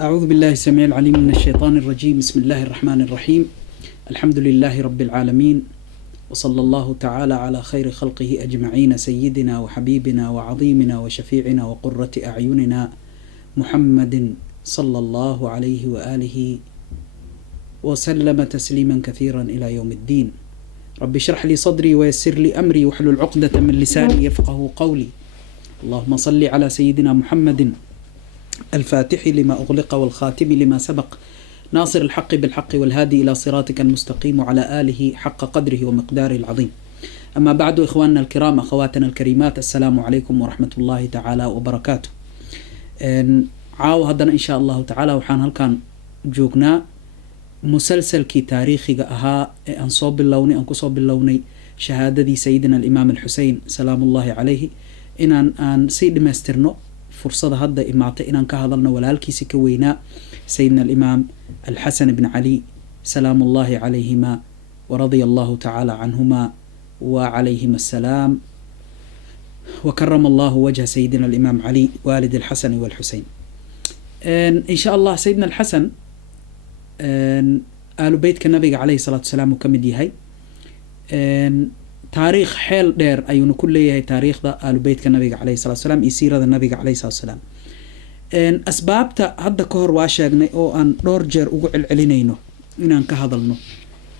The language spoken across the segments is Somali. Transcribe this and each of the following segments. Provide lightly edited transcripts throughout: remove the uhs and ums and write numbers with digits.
أعوذ بالله السميع العليم من الشيطان الرجيم. بسم الله الرحمن الرحيم. الحمد لله رب العالمين، وصلى الله تعالى على خير خلقه أجمعين، سيدنا وحبيبنا وعظيمنا وشفيعنا وقرة أعيننا محمد صلى الله عليه وآله وسلم تسليما كثيرا إلى يوم الدين. رب اشرح لي صدري ويسر لي أمري واحلل عقدة من لساني يفقه قولي. اللهم صل على سيدنا محمد الفاتح لما أغلق والخاتم لما سبق، ناصر الحق بالحق والهادي إلى صراطك المستقيم، وعلى آله حق قدره ومقداره العظيم. أما بعد، إخواننا الكرام، أخواتنا الكريمات، السلام عليكم ورحمة الله تعالى وبركاته. عاو هدنا إن شاء الله تعالى وحان هلكان جوجنا مسلسل كي تاريخي أها أنصوب اللوني أنكصوب اللوني شهادة سيدنا الإمام الحسين سلام الله عليه. إن سيد ماسترنو فرصة هذا إمعت إن كهذلنا ولالكيس كوينا سيدنا الإمام الحسن بن علي سلام الله عليهما ورضي الله تعالى عنهما وعليهما السلام، وكرم الله وجه سيدنا الإمام علي والد الحسن والحسين. إن شاء الله سيدنا الحسن آل بيت النبي عليه الصلاة والسلام وكمدي هاي تاريخ حيل دير أيون كله هي تاريخ ذا آل بيت النبي عليه الصلاة والسلام يسير ذا النبي عليه الصلاة والسلام. أسباب هذا كهر واشجنا أو أن نرجر وقع علينا إن كهذلنا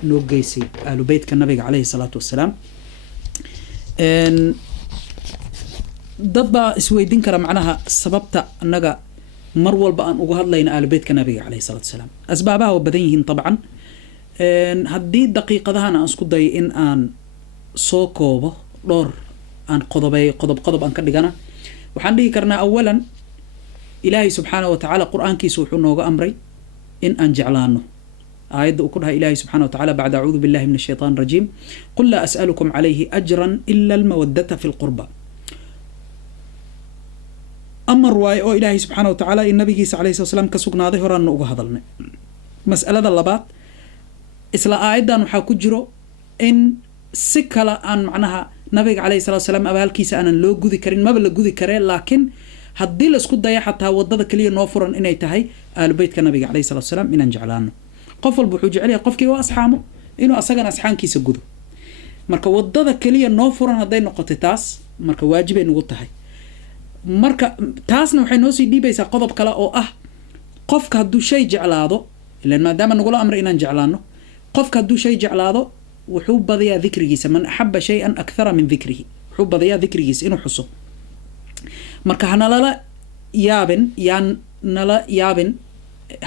نوجيسي آل بيت النبي عليه الصلاة والسلام. ضبا سويدين كرا معناها سببت النجا مرول بأن وجهد لنا آل بيت النبي عليه الصلاة والسلام. أسبابها وبديهن طبعا. هدي دقيقة ذا أنا أسكت ضي إن أن soo koobo dhowr aan qodob aan ka dhigana. waxaan dhihi karnaa awalan ilaahay subxaanahu wa tacaala qur-aankiisa wuxuu nooga amray in aan jeclaano. aayadda uu ku dhahay ilaahay subxaanahu wa tacaala bacda acuudu billahi min ashaytaan rajiim, qul laa as'alukum calayhi ajran ila almawaddata fi lqurba. amar waaye oo ilaahay subxaanahu wa tacaala in nabigiisa calayhi salatu wasalaam ka sugnaaday horaanna uga hadalnay. mas'alada labaad, isla aayaddan waxaa ku jiro in si kale aan macnaha nabiga calayhi salaatu wasalaam abaalkiisa aanan loo gudi karin, maba la gudi karee, laakiin haddii la isku daya xataa wadada kaliya noo furan inay tahay aalu beytka nabiga calayhi salaatu wasalaam inaan jeclaano. qof walba wuxuu jecel yahay qofkii waa asxaamo inuu asagana asxaankiisa gudo. marka wadada kaliya noo furan hadday noqotay taas, marka waajibay nagu tahay. marka taasna waxay noo sii dhiibaysaa qodob kale oo ah qofka hadduu shay jeclaado, ilaan maadaama nagula amray inaan jeclaano, qofka hadduu shay jeclaado wuxuu badiyaa dikrigiisa. man axaba shay-an akthara min dikrihi, wuxuu badiyaa dikrigiisa inuu xuso. marka hanalala yaabin, yaan nala yaabin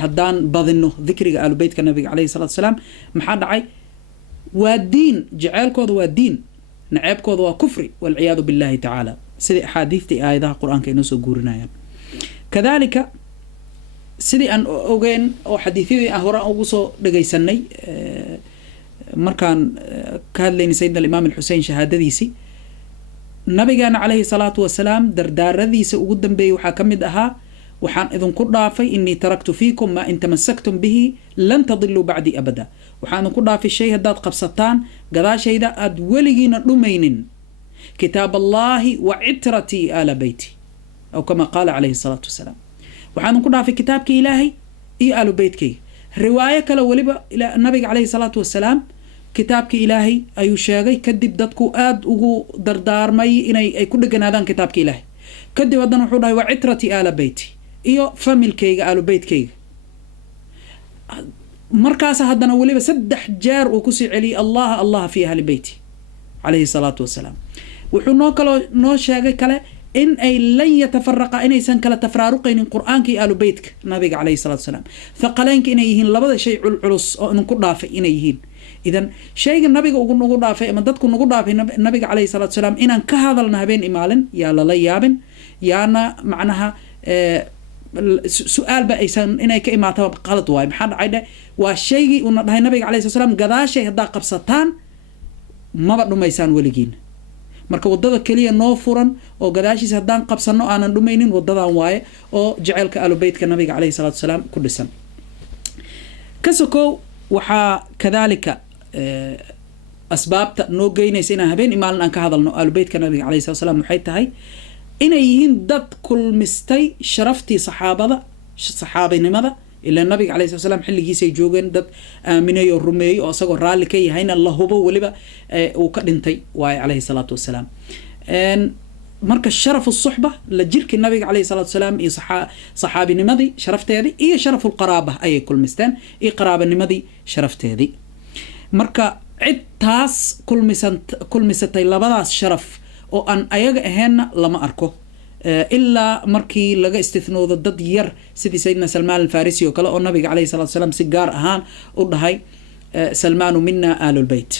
haddaan badino dikriga aalu beytka nabiga calayhi salaatu wasalaam. maxaa dhacay? waa diin, jaceylkooda waa diin, naceebkooda waa kufri walciyaadu billahi tacaala, sidii axaadiistii aayadaha qur-aanka inoo soo guurinayaan. kadaalika sidii aan ogeen oo xadiisyadii aan hore ugu soo dhagaysanay markaan ka hadlaynay sayidna alimaam alxusein shahaadadiisii, nabigeena calayhi salaatu wasalaam dardaaradiisa ugu dambeeyey waxaa ka mid ahaa, waxaan idinku dhaafay inii taraktu fiikum maa in tamasaktum bihi lan tadiluu bacdii abada. waxaan idinku dhaafay shay haddaad qabsataan gadaashayda aad weligiina dhumaynin, kitaab allaahi wa citratii aala beyti, aw kama qaala calayhi salaatu wasalaam. waxaan idinku dhaafay kitaabkii ilaahay iyo aalu beytkayga. riwaayo kale weliba nabiga calayhi salaatu wasalaam kitaabkii ilaahay ayuu sheegay, kadib dadku aad ugu dardaarmay inay ku dheganaadaan kitaabka ilaahay. kadib haddana wuxuu dhahay waa citrati aala beyti, iyo familkayga aalu beytkayga. markaas haddana weliba 3 jeer uu kusii celiyey allaha allaha fi ahli beyti calayhi salaatu wasalaam. wuxuu noo sheegay kale in ay lan yatafaraqa, inaysan kala tafraaruqaynin qur-aanka iyo aalu beytka nabiga calayhi salaatu wasalaam. thaqalaynka inay yihiin labada shay culculus oo idinku dhaafay inay yihiin. idan shayga nabiga nagu dhaafay ama dadku nagu dhaafay nabiga calayhi salaatu wasalaam inaan ka hadalna habeen imaalin, yaa lala yaabin, yaana macnaha su-aalba aysan inay ka imaata qalad waayo. maxaa dhacay dhe? waa shaygii uuna dhahay nabiga calayhi salaatu wasalaam gadaashay haddaa qabsataan maba dhumaysaan weligiina. marka wadada kaliya noo furan oo gadaashiisa haddaan qabsano aanan dhumaynin wadadan waaye oo jaceylka aalu beytka nabiga calayhi salaatu wasalaam ku dhisan. ka sokow waxaa kadaalika asbaabta noo geynaysa inaan habeen imaalin aan ka hadalno aalu beytka nabiga calayhi salaatu wasalaam waxay tahay inay yihiin dad kulmistay sharaftii saxaabada صحابي نمذا إلا النبي عليه الصلاة والسلام حل جيسي جوجن دت آمني الرمي أو صقر رالي كي هين الله هو ولبا وكدنتي واي عليه الصلاة والسلام marka sharaf الصحبة لجيرك النبي عليه الصلاة والسلام إيه صحابي نمذي شرفت هذه إيه شرف القرابة أي كل مستان إيه قرابة نمذي شرفت هذه marka عدتاس كل مستي لبضاس شرف أو أن أيجا هنا لما أركو إلا مركي لقى استثناء ضد ير سيدنا سلمان الفارسي وكلا النبي عليه الصلاة والسلام سجار أهان وضهاي سلمان منا آل البيت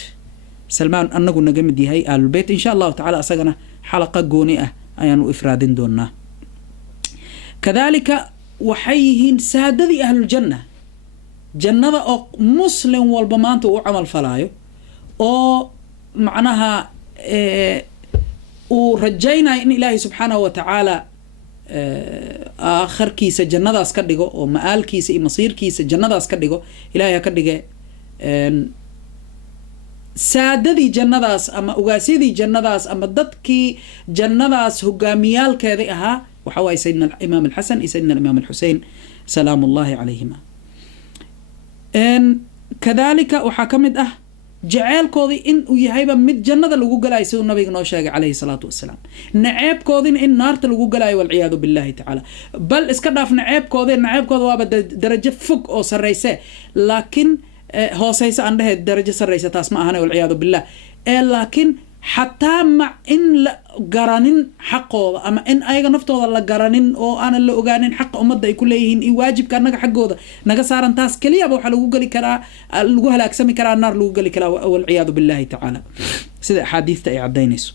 سلمان أننا قلنا جمد هاي آل البيت إن شاء الله تعالى أسجنا حلقة جونئة أيانو إفراد دونا كذلك وحيهن سادة أهل الجنة جنة أو مسلم والبمانت وعمل فلايو أو معناها ورجينا إن إلهي سبحانه وتعالى آخر كيس جنة أسكدجو ومآل كيس مصير كيس جنة أسكدجو إلهي أكدجو ساددي جنة أما أقاسيدي جنة أما ضدكي جنة هجاميال كذا وحواي سيدنا الإمام الحسن سيدنا الإمام الحسين سلام الله عليهما كذلك وحكمت جعل كودي إن ويهيبا مد جنة لوجو جلاي سو النبي نوشاق عليه الصلاة والسلام نعيب كودي إن نار لوجو جلاي والعياذ بالله تعالى بل إسكداف نعيب كودي وابد درجة فوق أو سريسة لكن هو سيس عنده درجة سريسة تسمع هنا والعياذ بالله لكن حتى مع إن قرانين حقه أما إن أيضا نفترض الله قرانين أو أنا اللي أقانين حق أمضي كلهن واجب كان نجا حقه ده نجا صار انتاس كليه أبو حلو قال كرا الجوه الأقسام كرا النار لو قال كرا والعياذ بالله تعالى سيد حديث تأي عدينيس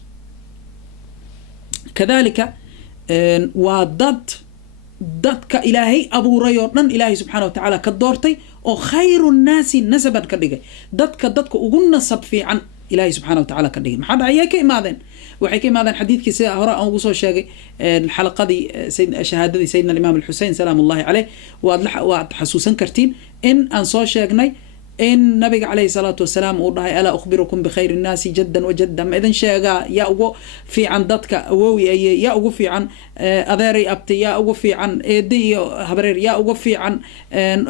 كذلك ضد كإلهي أبو ريورن إلهي سبحانه وتعالى كدورتي أو خير الناس نسبا كدقي ضد وقلنا صب في عن إلهي سبحانه وتعالى كدقي ما حد عياك ماذن وحكي ماذن حديث كسي هراء أو وصول شاقي الحلقة دي شهادة سيدنا الإمام الحسين سلام الله عليه وحسوسا كرتين إن أنصار شاقني إن نبي عليه الصلاة والسلام والله ألا أخبركم بخير الناس جدا وجدا إذن شاقا يأغو في عن ضدك أووي يأغو في عن أذاري أبتي يأغو في عن إيدي هبرير يأغو في عن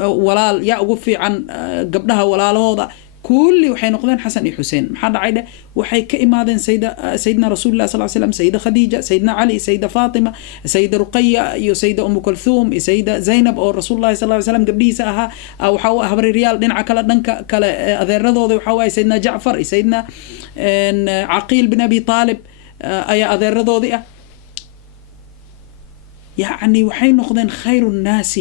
ولال يأغو في عن قبلها ولال هذا كل وحين نقدان حسن حسين محد عيدة وحي كإمادين سيدنا رسول الله صلى الله عليه وسلم سيدة خديجة سيدنا علي سيدة فاطمة سيدة رقية سيدة أم كلثوم سيدة زينب أو رسول الله صلى الله عليه وسلم قبليه ساها أو حوا هبر ريال دين عكلا دنك كلا أذير رضوضي وحوا سيدنا جعفر سيدنا عقيل بن أبي طالب أي أذير رضوضي يعني وحين نقدان خير الناس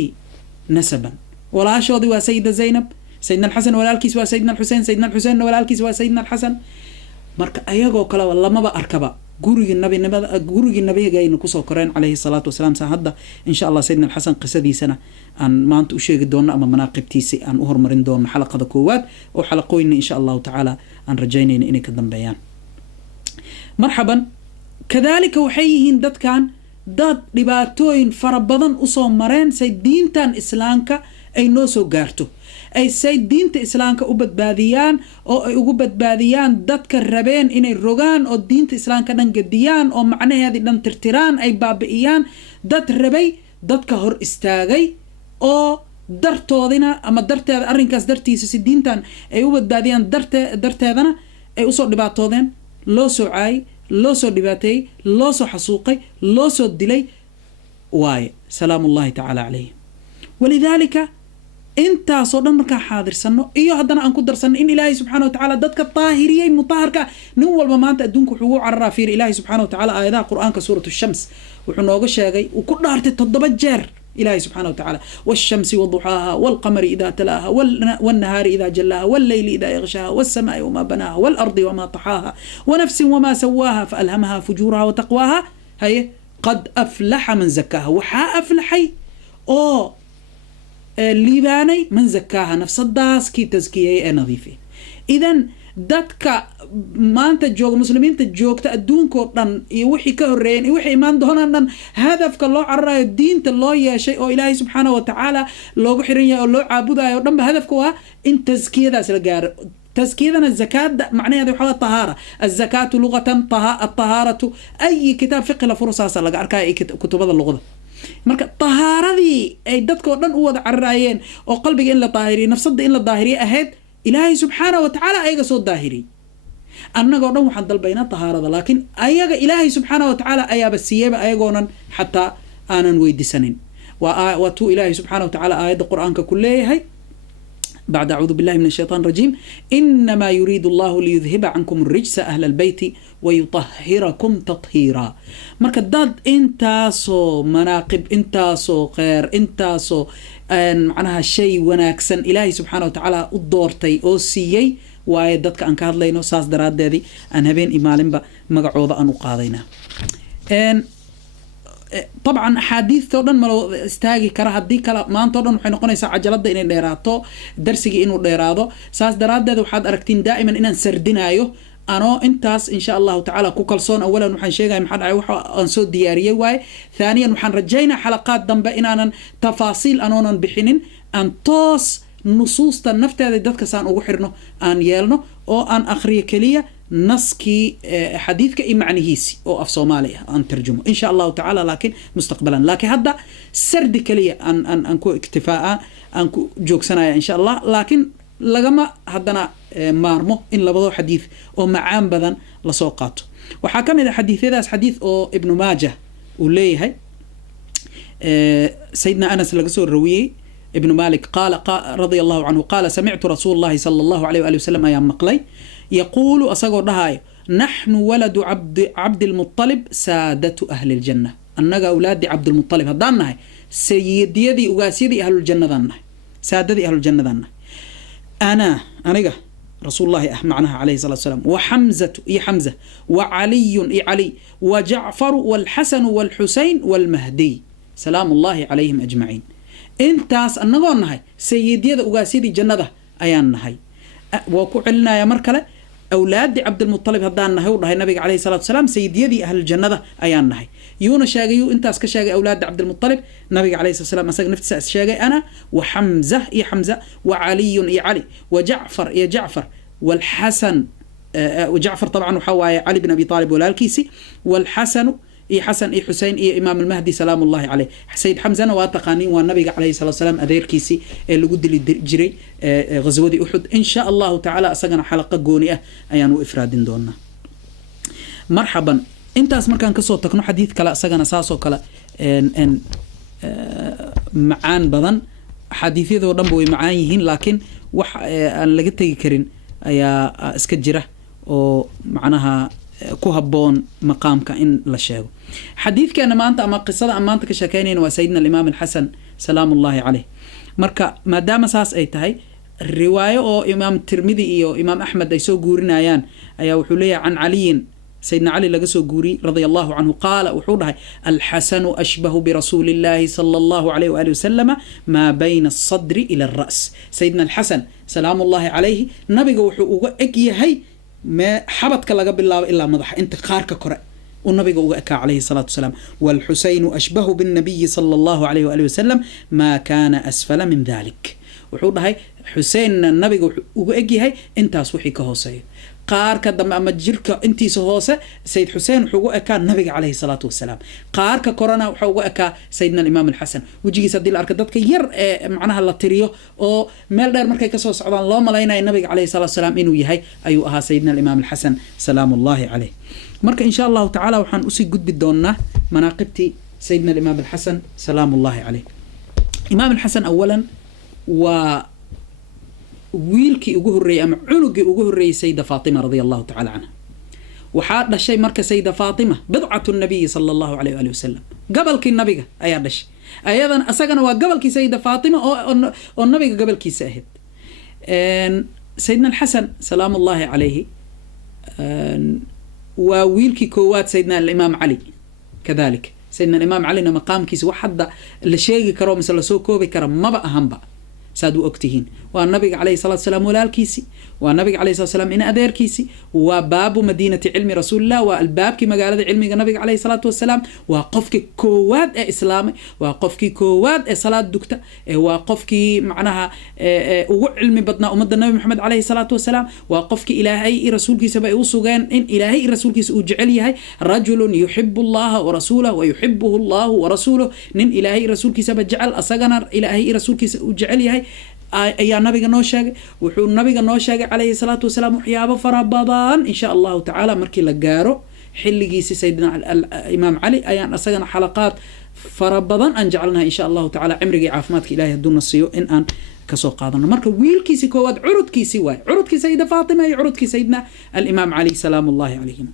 نسبا ولا شوضي وسيدة زينب سيدنا الحسن ولا الكيس وسيدنا الحسين سيدنا الحسين ولا الكيس وسيدنا الحسن مرك أيجو كلا والله ما بأركبه جورج النبي جاي نقصه قرآن عليه الصلاة والسلام سهدا إن شاء الله سيدنا الحسن قصدي سنة أن ما أنت أشيء دون أما مناقب تيسي أن أهر مرين دون حلقة ذكوات وحلقوين إن شاء الله تعالى أن رجينا إنك الدم بيان مرحبا كذلك وحيهن دت كان دت لباتوين فربضن أصوم مرين سيدين تان إسلامك أي نوسو جارتو أي سيد دينت إسلامك وبدباديان أو وبدباديان دتك الربين إن الرجان أو دينت إسلامك ننجديان أو معناه هذه ننترتران أي بابئيان دت الربي دتك هر استاجي أو درتوذنا أما درت أرنكاس درتي سيد دينتان أي وبدباديان درت هذانا أي أصور دباتوذن لوسو عاي لوسو دباتي لوسو حسوقي لوسو دلي واي سلام الله تعالى عليه ولذلك انت صدن مركا حاضر سنو ايو هدنا ان كدر سن ان الهي سبحانه وتعالى ددك الطاهريه مطهرك نو والبا مانتا ادونك وحو عرافير الهي سبحانه وتعالى ايات قرانك سوره الشمس وحو نوغا شيغاي وكو دارتي 7 جير الهي سبحانه وتعالى والشمس وضحاها والقمر اذا تلاها والنهار اذا جلاها والليل اذا يغشاها والسماء وما بناها والارض وما طحاها ونفس وما سواها فالهمها فجورها وتقواها هي قد افلح من زكاها وحا افلحي او الليباني من زكاها نفس الداس كي تزكية نظيفة إذن دتك ما أنت جوج مسلمين تجوج تأدون كورن يوحي كهرين يوحي إيمان دهنا هدفك الله عرّا الدين الله يا شيء أو إلهي سبحانه وتعالى لو بحرية أو لو عبودة أو دم هدفك هو إن تزكية ذا سلجار تزكية الزكاة معناها ذي حالة الطهارة الزكاة لغة الطهارة أي كتاب فقه لفرصة سلجار كأي كتب هذا اللغة marka tahaaradii ay dadkoo dhan u wada cararaayeen oo qalbiga in la daahiriyo nafsada in la daahiriyo ahayd ilaahay subxaanahu watacaala ayaga soo daahiriyey annagoo dhan waxaan dalbaynaa tahaarada laakiin ayaga ilaahay subxaanahu watacaala ayaaba siiyeyba ayagoonan xataa aanan weydiisanin waa tuu ilaahay subxaanahu watacaala aayadda qur-aanka ku leeyahay بعد أعوذ بالله من الشيطان الرجيم إنما يريد الله ليذهب عنكم الرجس أهل البيت ويطهركم تطهيرا marka dad intaasoo manaaqib intaasoo kheyr intaasoo macnaha shay wanaagsan ilaahay subxaana watacaala u doortay oo siiyey waaye dadka aan ka hadlayno saas daraadeedii aan habeen iyo maalinba magacooda aan u qaadaynaa طبعا أحاديث تودن ملو استاجي كره هدي كلا ما أنت تودن وحين قلنا عجلة ده إن ديراتو درسي إنه ديرادو ساس دراد ده وحد أركتين دائما إن نسردنا أيوه أنا إنتاس إن شاء الله تعالى كوكلسون أولا وحن شيء محد عيوح أنسود ديارية واي ثانيا وحن رجينا حلقات دم بإننا تفاصيل أنونا بحنين أن توس نصوص النفط هذا دتك سان أوحرنه أن يلنه أو أن أخري كلية نسكي حديثك إمعنيهيسي أو أف صوماليا أن ترجمه إن شاء الله تعالى لكن مستقبلا لكن هذا سرد كلية أنكو اكتفاء أنكو جوك سنايا إن شاء الله لكن لقما هدنا مارمو إن لبضو حديث أو معام بدن لسوقاته وحاكم إذا حديث هذا حديث أو ابن ماجه وليه سيدنا أنس لقصو الروي ابن مالك قال رضي الله عنه قال سمعت رسول الله صلى الله عليه وآله وسلم أيام مقلي يقول أصغر دهاي نحن ولد عبد المطلب سادة أهل الجنة أنك أولاد عبد المطلب هدانها سيد يدي أغاسيدي أهل الجنة ذنه سادة أهل الجنة ذنه أنا رسول الله معناها عليه الصلاة والسلام وحمزة حمزة وعلي علي وجعفر والحسن والحسين والمهدي سلام الله عليهم أجمعين intaas annagoo nahay sayidiyada ugaasidii jannada ayaan nahay waa ku celinaya mar kale awlaadi cabdulmuttalib haddaan nahay u dhahay nabiga calayhi salaatu wasalaam sayidiyadii ahlul jannada ayaan nahay yuuna sheegay intaas ka sheegay awlaadi cabdulmuttalib nabiga calayhi salaatu wasalaam asaga naftiisa sheegay ana wa hamza iyo hamza wa ali iyo ali wa ja'far iyo ja'far wal hasan وجعفر طبعا وحواي علي بن أبي طالب والالكيسي والحسن حسن حسين إمام المهدي سلام الله عليه سيد حمزة واتقاني والنبي عليه الصلاة والسلام أذير كيسي اللي قد اللي جري غزوة أحد إن شاء الله تعالى أسجن حلقة جونية أيان وإفراد دونا مرحبا أنت أسمع كان كصوتك نو حديث كلا أسجن أساسه كلا إن معان بدن حديثي ذو دمبوي معايهين لكن أنا لقيت كرين أيا اسكجرة أو معناها كوهبون مقامك إن لا شيء حديث كان ما أنت أما قصة أما أنت كشكاينين وسيدنا الإمام الحسن سلام الله عليه مركا ما دام أساس أي تهي الرواية أو إمام الترمذي أو إمام أحمد يسوع جورنا أيان أيا وحولية عن علي سيدنا علي لقسو جوري رضي الله عنه قال وحولها الحسن أشبه برسول الله صلى الله عليه وآله وسلم ما بين الصدر إلى الرأس سيدنا الحسن سلام الله عليه نبي وحوه هي ما حبتك لقى بالله إلا مضح أنت خارك قرأ والنبي قوأك عليه الصلاة والسلام والحسين أشبه بالنبي صلى الله عليه وآله وسلم ما كان أسفل من ذلك وحوض هاي حسين النبي قوأك هاي أنت أصوحي كهوسي قارك دم أما جيرك أنتي سهوسة سيد حسين وحوقك النبي عليه الصلاة والسلام قارك كورونا وحوقك سيدنا الإمام الحسن وجيجي سدي الأركضات كير معناها اللاتريو أو مالدار مركي كسوس عضان الله ملاينا النبي عليه الصلاة والسلام إنه يهي أيها سيدنا الإمام الحسن سلام الله عليه مركي إن شاء الله تعالى وحن أسي قد بدوننا مناقبتي سيدنا الإمام الحسن سلام الله عليه إمام الحسن أولا wiilkii ugu horeeyay ama cunugii ugu horeeyay sayida Fatima radiyallahu ta'ala anha waxa dhashay marka sayida Fatima bid'atu nabiy sallallahu alayhi wa sallam gabalkii nabiga ayaa dhashay ayadan asagana waa gabalkii sayida Fatima oo nabiga gabalkiisa ahayd sayidna al-Hasan salaamullahi alayhi waa wiilkii koowaad sayidna al-Imam Ali kadalik sayidna al-Imam Ali na maqaamkiisa waxda la sheegi karo misla soo koobi kara maba ahanba سادو أكتهين والنبي عليه الصلاة والسلام والالكيسي والنبي عليه الصلاة والسلام إن أديركيسي وباب مدينة علم رسول الله والباب كما قال علم النبي عليه الصلاة والسلام وقفك كواد إسلامي وقفك كواد صلاة دكتة وقفك معناها علم بدنا أمد النبي محمد عليه الصلاة والسلام وقفك إلهي رسولك سبأ وسجان إن إلهي رسولك سأجعلي هاي رجل يحب الله ورسوله ويحبه الله ورسوله نن إلهي رسولك سبأ جعل أسجنا إلهي رسولك سأجعلي هاي ayaa nabiga noo sheegay wuxuu nabiga noo sheegay calayhi salaatu wasalaam waxyaabo fara badan insha allahu tacaala markii la gaaro xilligiisi sayidina imaam cali ayaan asagana xalaqaad fara badan aan jecelnahay insha allahu tacaala cimrigii caafimaadka ilaahay hadduu na siiyo in aan kasoo qaadano marka wiilkiisi koowaad curudkiisi waay curudkii sayida faatima iyo curudkii sayidina alimaam cali salaamullahi calayhim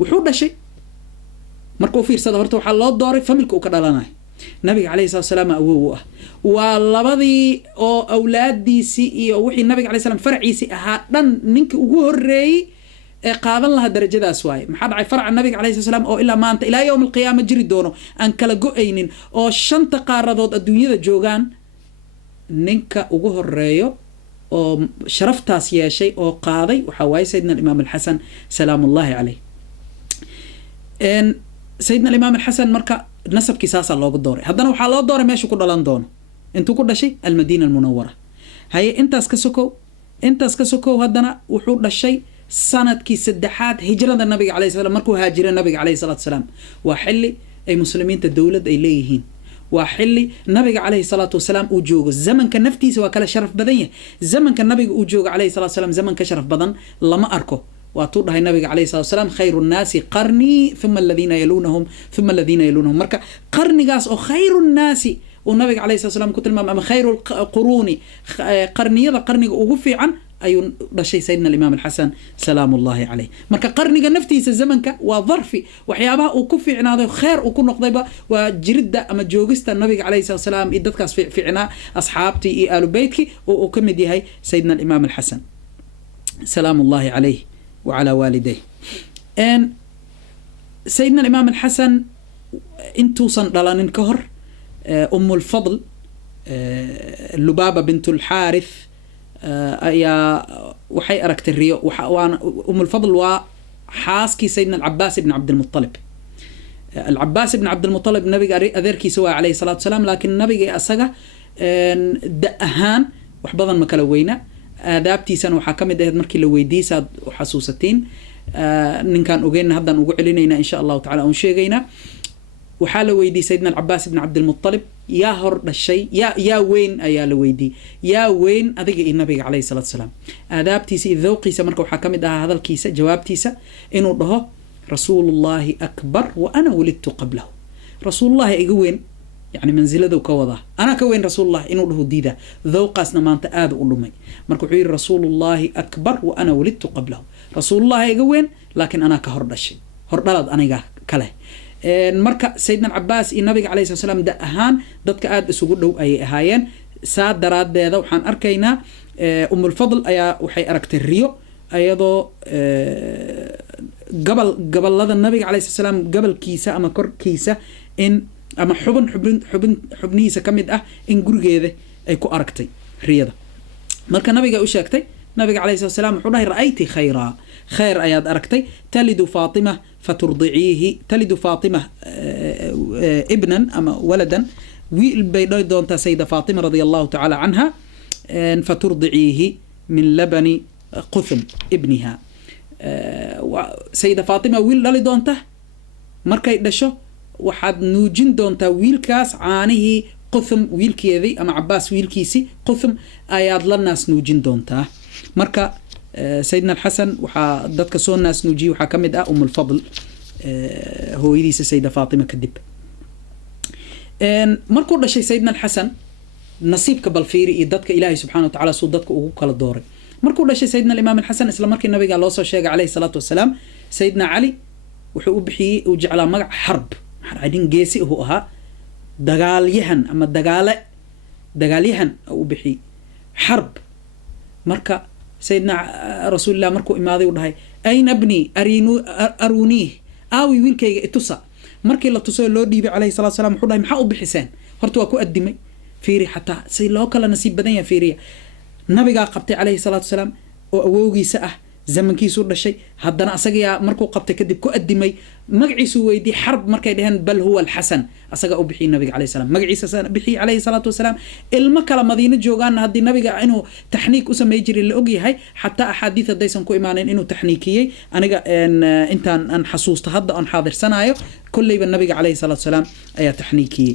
wuxuu dhashay markuu fiirsada horta waxaa loo dooray familka uu ka dhalanayo nabiga calayhi salaatu wasalaam awoow ah waa labadii oo awlaadiisii iyo wixii nabiga calayhi salaam farciisii ahaa dhan ninkii ugu horeeyay ee qaadan lahaa darajadaas waaye maxaa dhacay farca nabiga calayhi salaam oo ilaa maanta ilaa yawm alqiyaama jiri doono aan kala go-aynin oo shanta qaaradood adduunyada joogaan ninka ugu horeeyo oo sharaftaas yeeshay oo qaaday waxaa waaye sayidina alimaam alxasan salaamullahi calayh sayidina alimaam alxasan marka nasabkii saasaa loogu dooray haddana waxaa loo dooray meeshu ku dhalan doono intuu ku dhashay almadiina almunawara haye intaas ka sokow haddana wuxuu dhashay sanadkii 3 hijrada nabiga calayhi salaam markuu haajira nabiga calayhi salaatu wasalaam waa xilli ay muslimiinta dowlad ay leeyihiin waa xilli nabiga calayhi salaatu wasalaam uu joogo zamanka naftiisa waa kala sharaf badan yahay zamanka nabiga uu joogo calayhi salaatu wasalaam zaman ka sharaf badan lama arko واتوضح النبي عليه الصلاة والسلام خير الناس قرني ثم الذين يلونهم مركا قرني قاس أو خير الناس والنبي عليه الصلاة والسلام كتل أما خير القرون قرني هذا قرني وقفي عن أي شيء سيدنا الإمام الحسن سلام الله عليه مركا قرني نفتي الزمن وظرفي وحيابها وكفي عنا هذا خير وكون نقضيبه وجردة أما جوجست النبي عليه الصلاة والسلام إدتك في عنا أصحابتي آل بيتك وكم دي هاي سيدنا الإمام الحسن سلام الله عليه وعلى والديه ان سيدنا الامام الحسن انتو صندلان كهر ام الفضل لبابه بنت الحارث يا وحي اركت الريو ام الفضل وحاسكي سيدنا العباس بن عبد المطلب العباس بن عبد المطلب النبي اذركي سوا عليه الصلاه والسلام لكن النبي اسغا دأهان وحبضا مكلوينا aadaabtiisana waxaa ka mid ahayd markii la weydiisaad xasuusatiin ninkaan ogeyna haddaan ugu celinayna insha allahu tacala aan sheegaynaa waxaa la weydiiyey sayidina alcabaas ibn cabdilmutalib yaa hor dhashay yaa weyn ayaa la weydiiyey yaa weyn adiga iyo nabiga calayhi salaatu wasalaam aadaabtiisa iyo dhawqiisa marka waxaa ka mid ahaa hadalkiisa jawaabtiisa inuu dhaho rasuulullaahi akbar wa ana wulidtu qablahu rasuulullaahi iga weyn يعني منزلته كوضع أنا كوين رسول الله إنه له ديدا ذوقاسنا ما أنت آذ أولمي مركو حوير رسول الله أكبر وأنا ولدت قبله رسول الله يقوين لكن أنا كهردشي هردلد أنا كله مركا سيدنا العباس النبي عليه الصلاة والسلام ده أهان ضدك آذ سجوده أي هايين ساد دراد ده وحن أركينا أم الفضل أيا وحي أركت الريو أيضا قبل لذا النبي عليه الصلاة والسلام قبل كيسة أما كر كيسة إن أما حبنيسا كمد إن قرقيده أي كو أركتي رياضة مركا نبيك أشاكتي نبيك عليه الصلاة والسلام حولها رأيتي خيرا خير أياد أركتي تلد فاطمة فترضعيه تلد فاطمة ابنا أما ولدا والبيضون سيدة فاطمة رضي الله تعالى عنها فترضعيه من لبن قثم ابنها سيدة فاطمة واللدونته مركا يدشو waxaad nuujin doontaa wiilkaas caanihii quthum wiilkeedii ama cabaas wiilkiisii quthum ayaad la naas nuujin doontaa marka sayidina alxasan waxaa dadka soo naas nuujiyey waxaa ka mid ah umulfadl hooyadiisa sayida faatima kadib markuu dhashay sayidina alxasan nasiibka balfiiri iyo dadka ilaahay subxana wa tacaala suu dadka ugu kala dooray markuu dhashay sayidina alimaam alxasan isla markii nabiga loo soo sheegay calayhi salaatu wasalaam sayidina cali wuxuu u bixiyey uu jeclaa magac xarb عادين جيسي هو ها دجاليهن أما دجاليهن أو بحي حرب مركا سيدنا رسول الله مركو إماذي ودهاي أين ابني أرونيه أوي ويلكي اتصا مركي الله تصل الله ديبي عليه الصلاة والسلام حولها محاو بحسان هرتوا أكو أدمي fiiri xataa si loo kala nasiib badan yahay fiiriya nabigaa qabtay calayhi salaatu wasalaam oo awowgiisa ah zamankiisu dhashay haddana asagaa markuu qabtay kadib ku adimay magaciisu weydii xarb markay dhaheen bal huwa alxasan asaga u bixiyay nabiga calayhi salaam magaciisa bixiyay calayhi salaatu wasalaam ilmo kala madiina joogaan haddii nabiga inuu taxniik u sameey jiray la ogyahay xataa axaadiis haddaysan ku imaanin inuu taxniikiyey aniga intaan aan xasuusto hadda aan xaadirsanayo kolleyba nabiga calayhi salaatu wasalaam ayaa taxniikiyey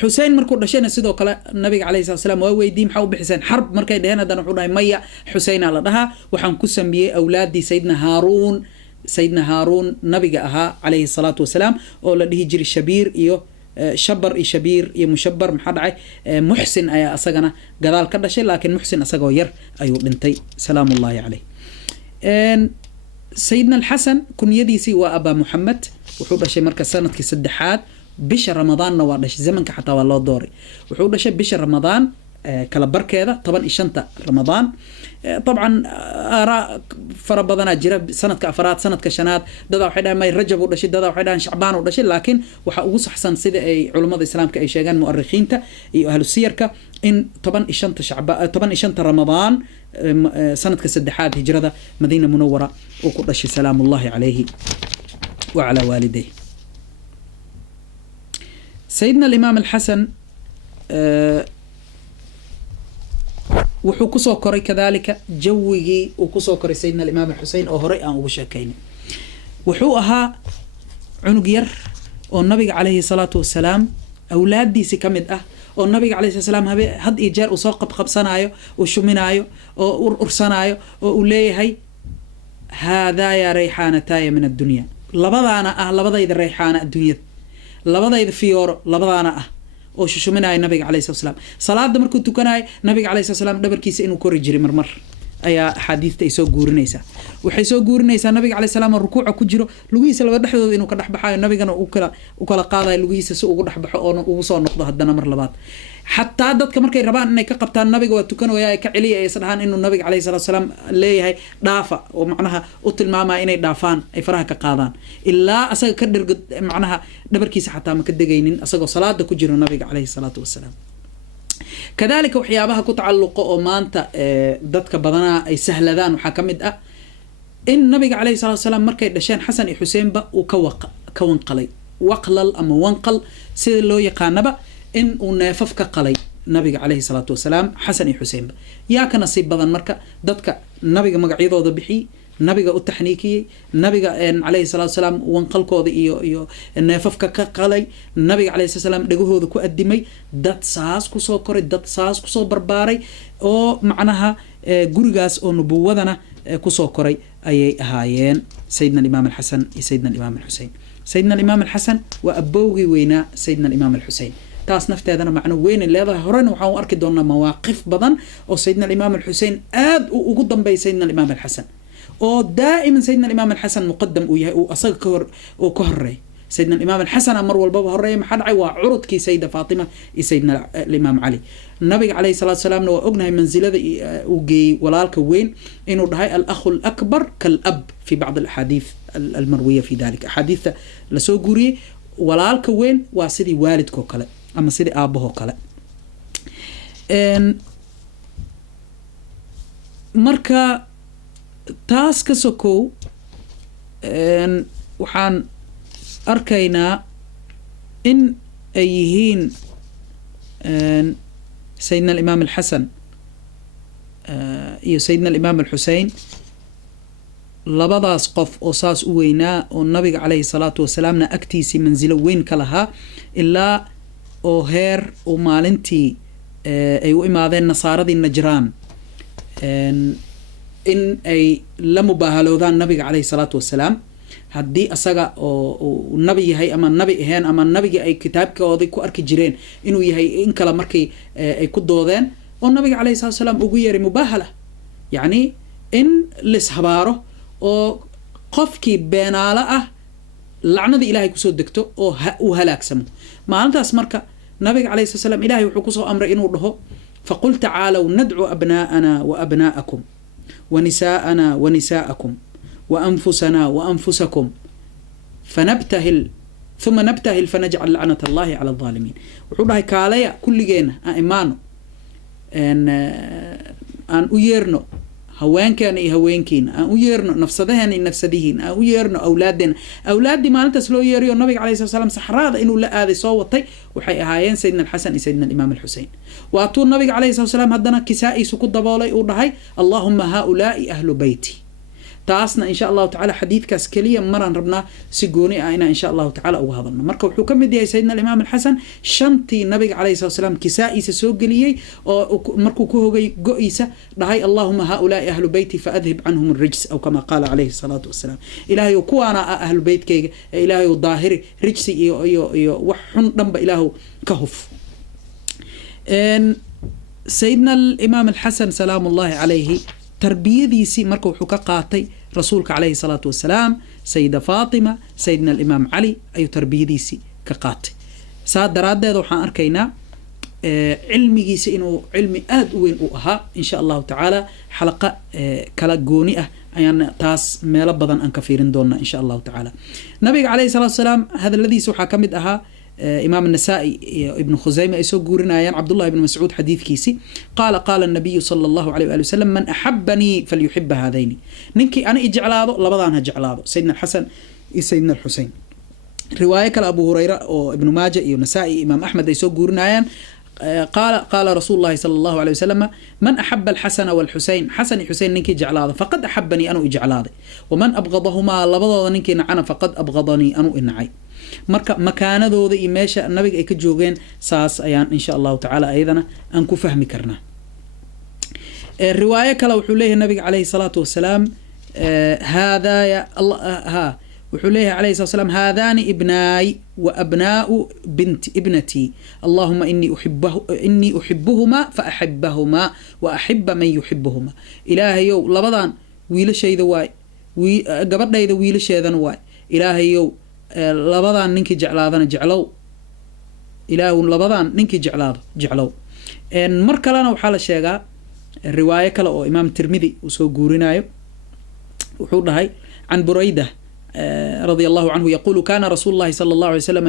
حسين مركو دشينا سيدو كلا النبي عليه الصلاه والسلام ويدي maxaa u bixiseen xarb markay dhaheen hadan wuxuu dhahay maya Xuseen la dhaha waxaan ku sameeyay awlaadii sayidna Haarun nabiga ahaa alayhi salatu wasalaam oo la dhihi jiray Shabiir iyo Shabar iyo Shabiir iyo Mushabbar maxaa dhacay Muhsin ayaa asagana gadaal ka dhashay laakiin Muhsin asagoo yar ayuu dhintay salaamullaahi alayhi sayidna al-Hasan kunyadiisi waa Aba Muhammad wuxuu dhashay marka sanadkii saddexaad bisha Ramadaan waa dhashay zamanka xataa waa loo dooray wuxuu dhashay bisha Ramadaan kala barkeeda 15 Ramadaan طبعا آراء فربضنا جرب سنة كأفراد سنة كشنات دادا وحيدا ما يرجب ودشي دادا وحيدا شعبان ودشي لكن وحقوص حسن سيدة أي علماء الإسلام كأي شيئان مؤرخين تا أهل السير إن طبعا إشنت شعبان طبعا إشنت رمضان سنة كسدحات هجرة مدينة منورة وقدشي سلام الله عليه وعلى والديه سيدنا الإمام الحسن wuxuu ku soo koray kadalika jawigii uu ku soo koray sayidna al-Imam al-Husayn oo hore aan ugu sheekaynay wuxuu ahaa cunug yar oo nabiga calayhi salaatu wasalaam awlaadiisi kamid ah oo nabiga calayhi salaam had iyo jeer uu soo qabsanaayo oo shuminaayo oo ursanaayo oo uu leeyahay hada ya rayhanataya min ad-dunya labadaana ah labadayda rayhana adduunyada labadayda fiyooro labadaana ah oo shuminay nabiga calayhi salaam salaada markuu tukanay nabiga calayhi salaam dhabarkiisa inuu kori jiray marmar ayaa xadiista ay soo guurinaysa waxay soo guurinaysaa nabiga calayhi salaam rukuuca ku jiro lugihiisa laba dhaxdooda inuu ka dhaxbaxayo nabigana uu kala qaadayo lugihiisa si ugu dhaxbaxo oo uu soo noqdo haddana mar labaad xataa dadka markay rabaan inay ka qabtaan nabiga waa tukanaya ay ka celiya ay sadhaan inuu nabiga calayhi salaam leeyahay dhaafa oo macnaha u tilmaamaya inay dhaafaan ay faraha ka qaadaan ilaa asaga ka dhirgad macnaha dhabarkiisa xataa ma ka degaynin asagoo salaada ku jiro nabiga calayhi salaatu wasalaam kadalika waxyaabaha ku tacalluqo oo maanta dadka badanaa ay sahladaan waxa kamid ah in nabiga calayhi salaatu wasalaam markay dhasheen Xasan iyo Xuseen ba uu ka wanqalay waqlal ama wanqal sida loo yaqaanaba in uu neefaf ka qalay nabiga calayhi salaatu wasalaam Xasan iyo Xuseen yaa ka nasiib badan marka dadka nabiga magacyadooda bixi nabiga u taxniikiyay nabiga calayhi salaatu wasalaam wanqalkooda iyo neefafka ka qalay nabiga calayhi salaam dhagahooda ku adimay dad saas ku soo koray dad saas ku soo barbaaray oo macnaha gurigaas oo nubuwadana ku soo koray ayay ahaayeen sayidna al-Imam al-Hasan iyo sayidna al-Imam al-Husayn sayidna al-Imam al-Hasan wa abawgi weyna sayidna al-Imam al-Husayn taas nafteedana macno weyn leedahay horena waxaan u arki doonaa mawaaqif badan oo sayidna al-Imam al-Husayn aad ugu dambeeyay sayidna al-Imam al-Hasan oo dائما سيدنا الإمام الحسن مقدم وأصغر كهري سيدنا الإمام الحسن مر والبابا هري محدعي وعرض كي سيدة فاطمة سيدنا الإمام علي النبي عليه الصلاة والسلام لو أقنها منزلة وجي ولالك وين إنه هاي الأخ الأكبر كالأب في بعض الأحاديث المروية في ذلك أحاديث لسوغوري ولالك وين وسيدي والدك وكلا أما سيدي أبوه وكلا مركا taas ka sokow waxaan arkaynaa in ay yihiin sayidna al-Imam al-Hasan iyo sayidna al-Imam al-Husayn labadaas qof oo saas u weynaa oo nabiga calayhi salaatu wasalaamna agtiisii manzilo weyn ka lahaa ilaa oo heer oo maalintii ay u imaadeen nasaaradii Najraan in ay la mubaahaloodaan nabiga calayhi salaatu wasalaam haddii asaga oo nabi yahay ama nabi ahayn ama nabiga ay kitaabkooda ku arki jireen inuu yahay in kala markay ay ku doodeen oo nabiga calayhi salaatu wasalaam ugu yeeray mubaahala yacni in lishabaaro oo qofkii beenaala ah lacnada ilaahay kusoo degto oo uu halaagsamo maalintaas marka nabiga calayhi salaatu wasalaam ilaahay wuxuu kusoo amray inuu dhaho faqul tacaalow nadcu abnaa'ana wa abnaa'akum ونساءنا ونساءكم وأنفسنا وأنفسكم فنبتهل ثم نبتهل فنجعل لعنة الله على الظالمين وحولها كاليا كل جينا إيمانه أن أيرنو هوان كان هوانكين أن أيرنو نفسدهن نفسدهين أن أيرنو أولادنا أولادي ما أنت سلو يريو النبي عليه الصلاة والسلام سحراد إنه لا هذا صوتي وحي هايين سيدنا الحسن سيدنا الإمام الحسين وأطول النبي عليه الصلاة والسلام هدنا كسائي سكود دبالي ورهي اللهم هؤلاء أهل بيتي taasna insha allahu tacaala xadiidkaas keliya maraan rabnaa si gooni ah inaan insha allahu tacaala uga hadalno marka wuxuu ka mid yahay sayidina alimaam alxasan shantii nabiga calayhi salatu wasalaam kisaa-iisa soo geliyey oo markuu ku hogay go-iisa dhahay allahuma haaulaai ahlu beyti faadhib canhum alrijs aw kama qaala calayhi salaatu wasalaam ilaahay kuwaana ah ahlu beytkayga ee ilaahay daahiri rijsi iyo wax xun dhanba ilaahu ka huf sayidina alimaam alxasan salaamu ullahi calayhi tarbiyadiisii marka wuxuu ka qaatay rasuulka calayhi salaatu wasalaam sayida faatima sayidina alimaam cali ayuu tarbiyadiisii ka qaatay saa daraaddeed waxaan arkaynaa cilmigiisa inuu cilmi aada u weyn u ahaa insha allahu tacaala xalaqa kala gooni ah ayaan taas meelo badan aan ka fiirin doonaa insha allahu tacaala nabiga calayhi salaatu wasalaam hadaladiisa waxaa ka mid ahaa إمام النسائي ابن خزيمة يسوق قورنا عبد الله بن مسعود حديث كيسي قال النبي صلى الله عليه وآله وسلم من أحبني فليحب هذين ننكي أنا إجعلاده لبضانها جعلاده سيدنا الحسن سيدنا الحسين رواية كالأبو هريرة وابن ماجه ونسائي إمام أحمد يسوق قورنا قال رسول الله صلى الله عليه وسلم من أحب الحسن والحسين حسن حسين ننكي جعلاده فقد أحبني أنا إجعلاده ومن أبغضهما لبضا ننكي نعنا فقد أبغضني أنا إنعي marka makaanadooda iyo meesha nabiga ay ka joogeen saas ayaan insha allahu tacaala ayadana aan ku fahmi karnaa riwaayo kale wuxuu leeyahay nabiga calayhi salaatu wasalaam wuxuu leeyahay calayhi salatu wasalaam haadaani ibnaay wa abnaau binti ibnatii allahuma inii uxibuhumaa fa axibahumaa wa axiba man yuxibuhumaa ilaahayow labadan wiilashayda waay gabadhayda wiilasheedana waay ilaahayow labadan ninkii jeclaadana jeclow ilaahu labadan ninkii jeclaado jeclow mar kalena waxaa la sheegaa riwaayo kale oo imaam tirmidi uu soo guurinayo wuxuu dhahay can burayda رضي الله عنه يقول كان رسول الله صلى الله عليه وسلم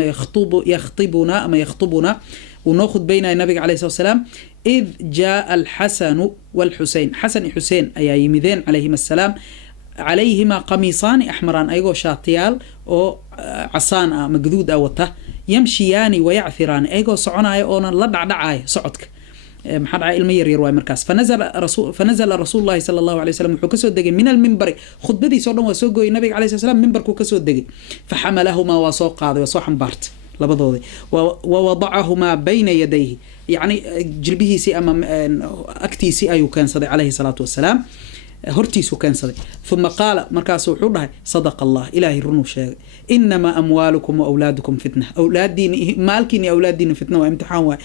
يخطبنا وناخذ بين النبي عليه الصلاة والسلام إذ جاء الحسن والحسين حسن حسين أي يمذين عليهما السلام عليهما قميصان أحمران أيغو شاطيال أو عصان مقدود أوته يمشيان ويعثران أيغو صعنا أونا لدعدعاي صعدك محد علمي يروي مركز فنزل رسول الله صلى الله عليه وسلم وكسو دغي من المنبر خطبتي سو دون وسو غوي النبي عليه الصلاه والسلام منبر كسو دغي فحملهما وسو قاده وسو حنبارت لبدودي ووضعهما بين يديه يعني جلبه سي امام اكتيسي ايو كان صدي عليه الصلاه والسلام هرتيسو كان صدي ثم قال مركز وحده صدق الله الهي رنو شيء انما اموالكم واولادكم فتنه اولادي مالكني اولادي فتنه وامتحان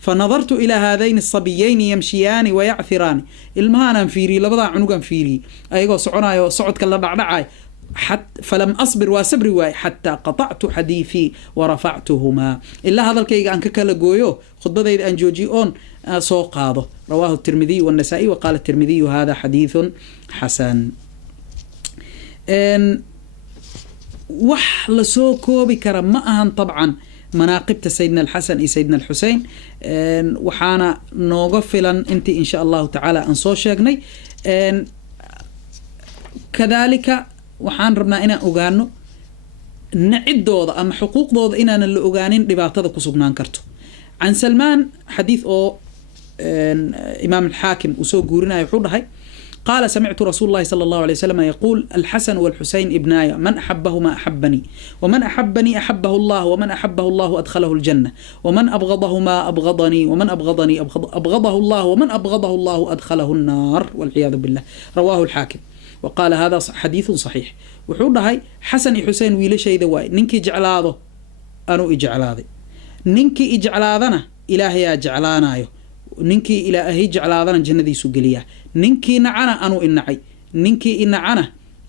فنظرت الى هذين الصبيين يمشيان ويعثران المهانا فيري لبدا عنقان فيري ايغو سعنايو صعد كلا دعدعاي حتى فلم اصبر واسبري واي حتى قطعت حديثي ورفعتهما الا هذا الكيغ ان كلا غويو خطبديد ان جوجي اون سو قاده رواه الترمذي والنسائي وقال الترمذي هذا حديث حسن وح لسو كوبي كرم ما أهن طبعا مناقب سيدنا الحسن سيدنا الحسين وحانا نوغفلا انت إن شاء الله تعالى أنصو شاقني كذلك وحان ربنا إنا أغانو نعد دوضا أما حقوق دوضا إنا اللي أغانين لبعضة كسبنان كرتو عن سلمان حديث إمام الحاكم وسو قورنا يحول هاي قال سمعت رسول الله صلى الله عليه وسلم يقول الحسن والحسين ابناي من أحبهما أحبني ومن أحبني أحبه الله ومن أحبه الله أدخله الجنة ومن أبغضهما أبغضني ومن أبغضني أبغضه الله ومن أبغضه الله أدخله النار والعياذ بالله رواه الحاكم وقال هذا حديث صحيح وحول هاي حسن حسين ويلا شيء ذواي ننكي جعلاده أنو إجعلاده ننكي إجعلادنا إلهي جعلانايو ninkii ilaahay jeclaadana jannadiisu geliya ninkii nacana anu inacay ninkii inacana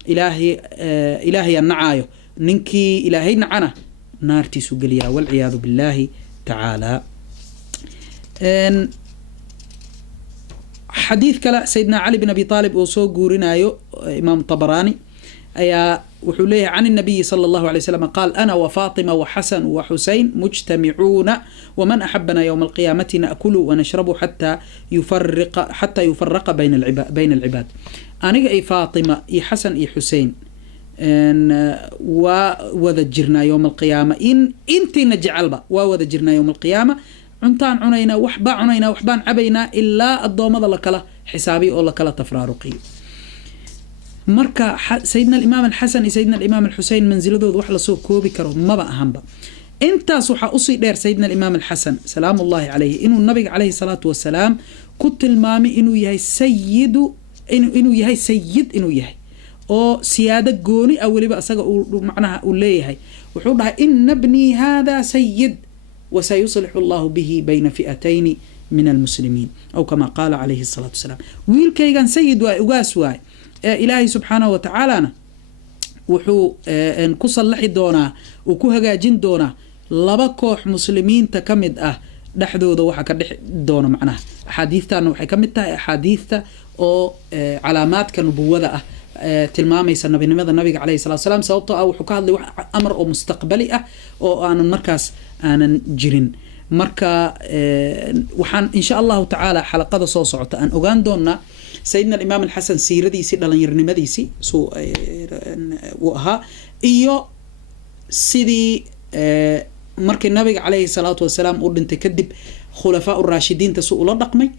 ilaahay nacaayo ninkii ilaahay nacana naartiisu geliya wal ciyaadu billahi taala حديث كلا سيدنا علي بن أبي طالب وسو قورنايو إمام طبراني أيا وحليه عن النبي صلى الله عليه وسلم قال أنا وفاطمة وحسن وحسين مجتمعون ومن أحبنا يوم القيامة نأكل ونشرب حتى يفرق بين العباد. أنا أي فاطمة أي حسن أي حسين وذجرنا يوم القيامة إنتي نجعل با وذجرنا يوم القيامة عنتان عنينا وحبان عبينا إلا الضومض لكلا حسابي أو لكلا تفرارقي. مركا سيدنا الإمام الحسن سيدنا الإمام الحسين منزلدود وحلا سو كوبي كرو ما بقى هنبا انت صحا أصي دير سيدنا الإمام الحسن سلام الله عليه إنه النبي عليه الصلاة والسلام كنت المامي إنه يهي سيد إنه يهي سيد إنه يهي أو سيادة قوني أو اللي بقى ساقا معناها أوليه وحولها إن ابني هذا سيد وسيصلح الله به بين فئتين من المسلمين أو كما قال عليه الصلاة والسلام. ويل كيغان سيد وأقاس واي إلهي سبحانه وتعالى وحو نكسلحي دونا وكوهجاجين دونا لبا كوح مسلمين تكمد dhexdooda waxa ka dhex doona macnaha xadiistan waxay kamid tahay xadiista oo calaamaadka nubuwada tilmaamaysa nabinimada nabiga kaleey salaatu salaam sababtoo wuxuu ka hadlay wax amar oo mustaqbali oo aanan markaas aanan jirin marka waxaan insha Allah ta'ala xalaqada soo socota aan ogaan doona سيدنا الإمام الحسن سيرديسي دلنيرنمديسي سو وها iyo sidii markii nabiga kaleey salaatu wasalaam uu dhintay kadib khulafaa ar-raashidiinta soo ula dhaqmay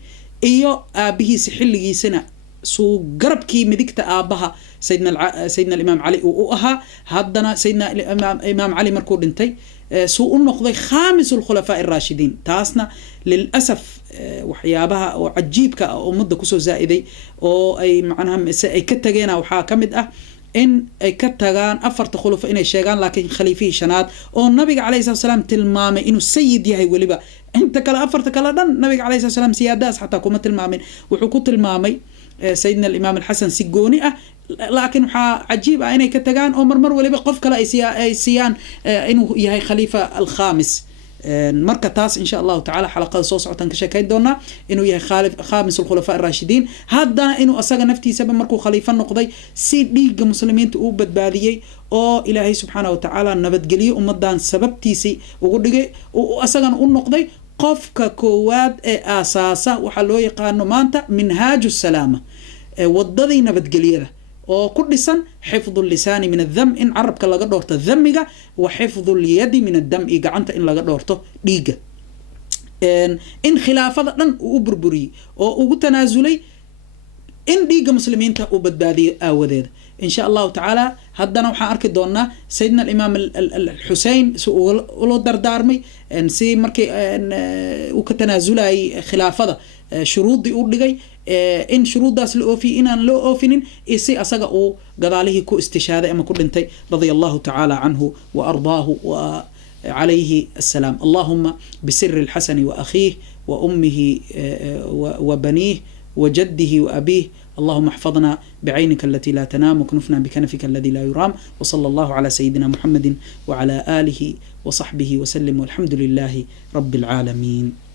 iyo aabihiisa xilligiisana soo garabkii midigta aabaha سيدنا الإمام علي uu ahaa haddana سيدنا الإمام علي markuu dhintay soo u noqday خامس الخلفاء الراشدين taasna للأسف waxyaabaha oo cajiibka oo umada ku soo zaa'iday oo ay macnaha ay ka tageen waxa kamid in ay ka tagaan afarta khulafa inay sheegaan laakiin khaliifii shanaad oo nabiga kaleey salaam tilmaamay inuu sayid yahay waliba inta kala afarta kala dhan nabiga kaleey salaam siyaadaas xataa kuma tilmaamin wuxuu ku tilmaamay سيدنا الإمام الحسن سجوني لكن عجيب إنه كتجان أو مرمر وليبقى قف كلا أي سيان إنه يهي خليفة الخامس مركز تاس إن شاء الله تعالى حلقة صوص عتان كشكاية دونا إنه يهي خامس الخلفاء الراشدين هذا إنه أساق نفتي سبب مركو خليفة النقضي سيديق مسلمين تقوبت باذيي أو إلهي سبحانه وتعالى نبت قليه ومدان سبب تيسي وقل وأساق النقضي قفك كواد أساسا وحلو يقانو مانتا منهاج السلامة وضدي نبتقليه وكل سن حفظ اللسان من الذم إن عربك لغا دورته ذميغا وحفظ اليد من الدم إيغا عنتا إن لغا دورته ديغا إن خلافة لن أبربري أو تنازلي إن ديغا مسلمين تا وبدبادي آوذيد إن شاء الله تعالى هدنا وحا أركي دونا سيدنا الإمام الحسين ولو دردارمي إن سي مركي وكتنازلي خلافة شروط دي أولي إن شروط داس لأوفي إنان لو أوفنين إسي أساق أو قضاليه كو استشهادة أما كل انتي رضي الله تعالى عنه وأرضاه وعليه السلام. اللهم بسر الحسن وأخيه وأمه وبنيه وجده وأبيه اللهم احفظنا بعينك التي لا تنام وكنفنا بكنفك الذي لا يرام وصلى الله على سيدنا محمد وعلى آله وصحبه وسلم والحمد لله رب العالمين.